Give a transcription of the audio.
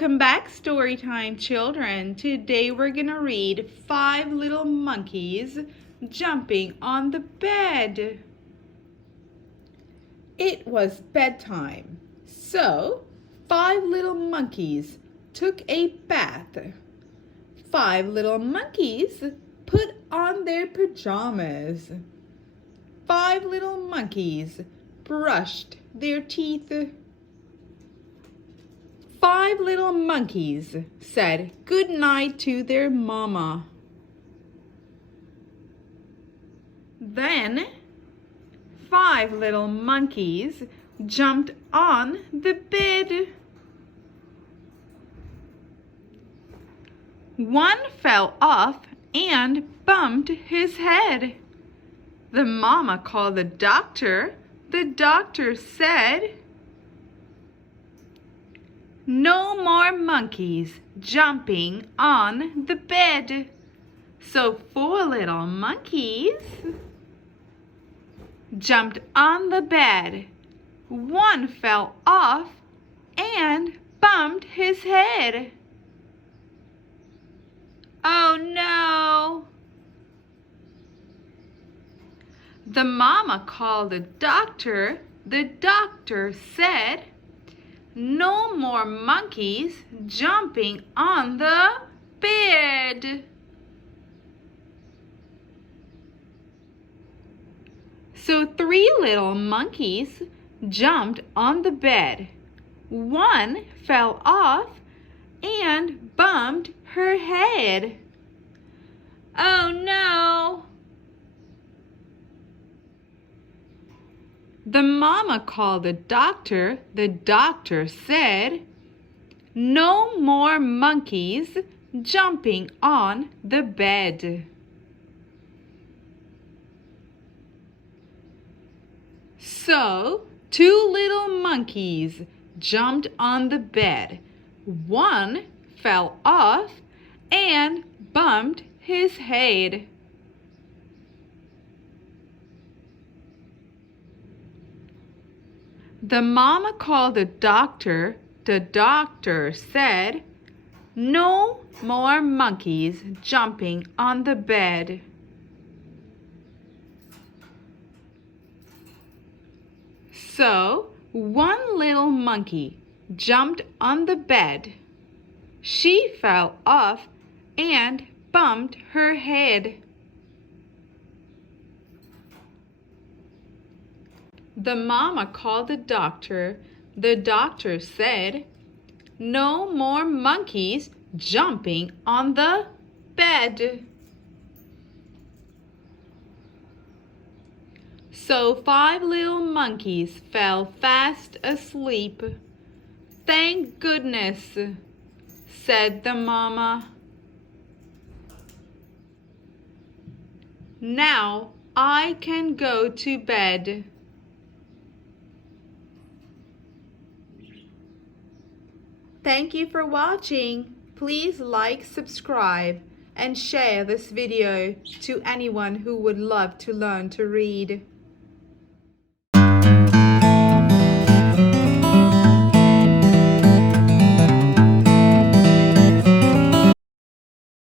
Welcome back, Storytime children. Today we're going to read 5 Little Monkeys Jumping on the Bed. It was bedtime, so 5 little monkeys took a bath. 5 little monkeys put on their pajamas. 5 little monkeys brushed their teeth. 5 little monkeys said good night to their mama. Then 5 little monkeys jumped on the bed. One fell off and bumped his head. The mama called the doctor. The doctor said, "No more monkeys jumping on the bed." So 4 little monkeys jumped on the bed. One fell off and bumped his head. Oh no! The mama called the doctor. The doctor said, "No more monkeys jumping on the bed." So 3 little monkeys jumped on the bed. One fell off and bumped her head. Oh no! The mama called the doctor. The doctor said, "No more monkeys jumping on the bed." So 2 little monkeys jumped on the bed. One fell off and bumped his head. The mama called the doctor. The doctor said, "No more monkeys jumping on the bed." So 1 little monkey jumped on the bed. She fell off and bumped her head. The mama called the doctor. The doctor said, "No more monkeys jumping on the bed." So 5 little monkeys fell fast asleep. "Thank goodness," said the mama. "Now I can go to bed." Thank you for watching. Please like, subscribe, and share this video to anyone who would love to learn to read.